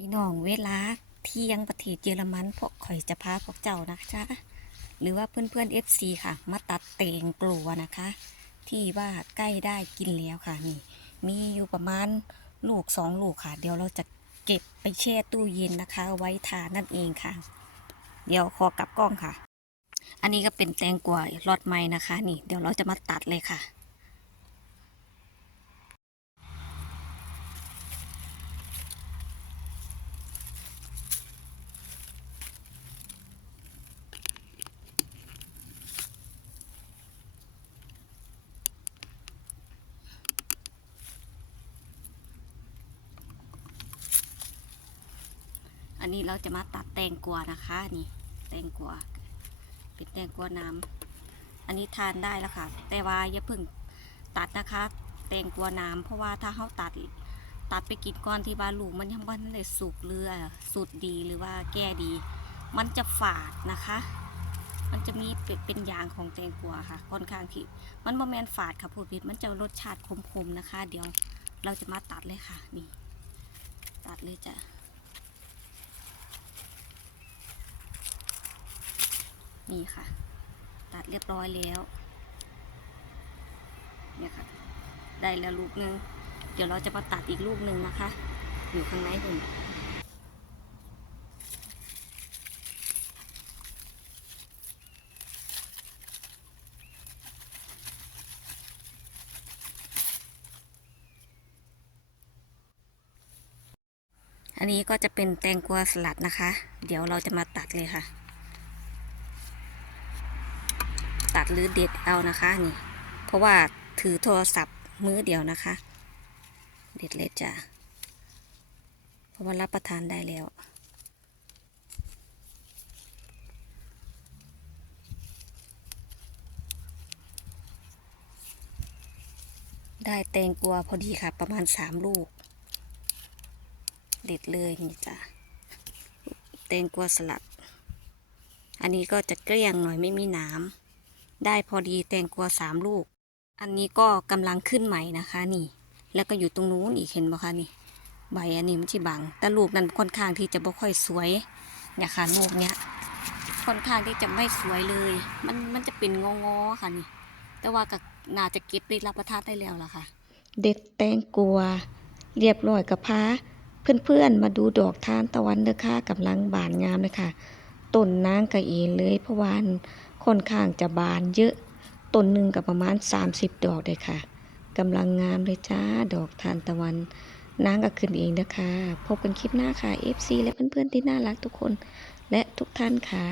พี่น้องเวลาเที่ยงประเทศเยอรมันพวกข่อยจะพาพวกเจ้านะคะหรือว่าเพื่อนๆ FC ค่ะ มาตัดเตงกลัวนะคะ ที่ว่าใกล้ได้กินแล้วค่ะนี่ มีอยู่ประมาณลูกสองลูกค่ะ เดี๋ยวเราจะเก็บไปแช่ตู้เย็นนะคะ ไว้ทานนั่นเองค่ะ เดี๋ยวขอกลับกล้องค่ะ อันนี้ก็เป็นแตงกวารอดไม้นะคะ นี่ เดี๋ยวเราจะมาตัดเลยค่ะ อันนี้เราจะมาตัดแตงกวานะคะนี่แตงกวาเป็นแตงกวาน้ำอันนี้ทานได้แล้วค่ะ แต่ว่าอย่าเพิ่งตัดนะคะ แตงกวาน้ำเพราะว่าถ้าเขาตัดตัดไปกินก้อนที่บ้านลูกมันยังไม่ได้สุกเรือสุดดีหรือว่าแก่ดี มันจะฝาดนะคะ มันจะมีเป็นเป็นยางของแตงกวาค่ะค่อนข้างที่มันโมแมนฝาดค่ะพูดผิดมันจะรสชาติคมๆนะคะ เดี๋ยวเราจะมาตัดเลยค่ะนี่ ตัดเลยจ้ะ นี่ค่ะ ตัดเรียบร้อยแล้วเนี่ยค่ะ ได้แล้วลูกหนึ่งเดี๋ยวเราจะมาตัดอีกลูกหนึ่งนะคะ อยู่ข้างในคุณอันนี้ก็จะเป็นแตงกวาสลัดนะคะ เดี๋ยวเราจะมาตัดเลยค่ะ ตัดหรือเด็ดเอานะคะนี่ เพราะว่าถือโทรศัพท์มือเดียวนะคะ เด็ดเลยจ้ะเพราะว่ารับประทานได้แล้วได้แตงกวาพอดีค่ะ ประมาณสามลูก เด็ดเลยนี่จ้ะแตงกวาสลัด อันนี้ก็จะเกลี้ยงหน่อยไม่มีน้ำ ได้พอดีแตงกวาสามลูก อันนี้ก็กำลังขึ้นใหม่นะคะนี่ แล้วก็อยู่ตรงนู้นอีกเห็นบ่คะนี่ใบอันนี้มันที่บัง แต่ลูกนั้นค่อนข้างที่จะบ่ค่อยสวยเนี่ยค่ะลูกเนี้ยค่อนข้างที่จะไม่สวยเลย มันมันจะเป็นงองอๆค่ะนี่ แต่ว่าก็น่าจะเก็บไปรับประทานได้แล้วล่ะค่ะ เด็ดแตงกวาเรียบร้อยกับพาเพื่อนๆมาดูดอกทานตะวันเด้อค่ะกำลังบานงามเลยค่ะต้นนางกระเอนเลยเพราะว่า ค่อนข้างจะบานเยอะ ต้นหนึ่งกับประมาณ 30 ดอกเลยค่ะกำลังงามเลยจ้า ดอกทานตะวันนางก็ขึ้นเองนะคะ พบกันคลิปหน้าค่ะ FC และเพื่อนๆที่น่ารักทุกคน และทุกท่านค่ะ